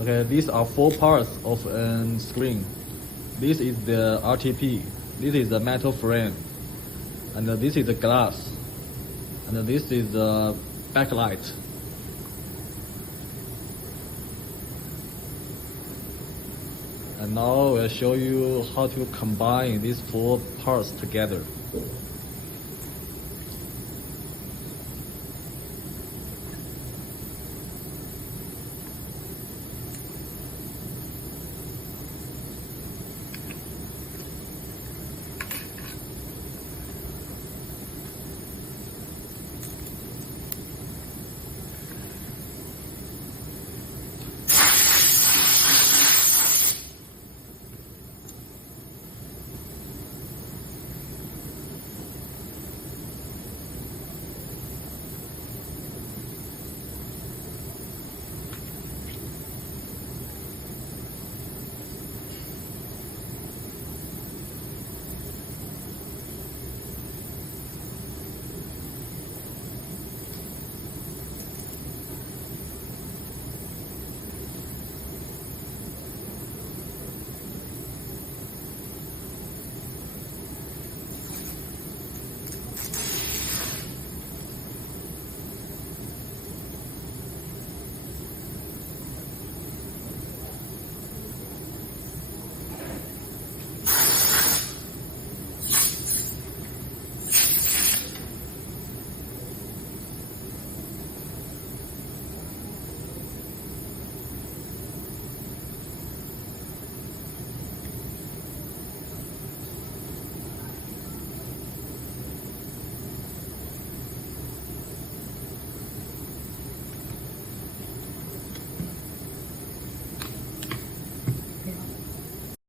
Okay, these are four parts of a screen. This is the RTP. This is the metal frame, and this is the glass, and this is the backlight. And now I'll show you how to combine these four parts together.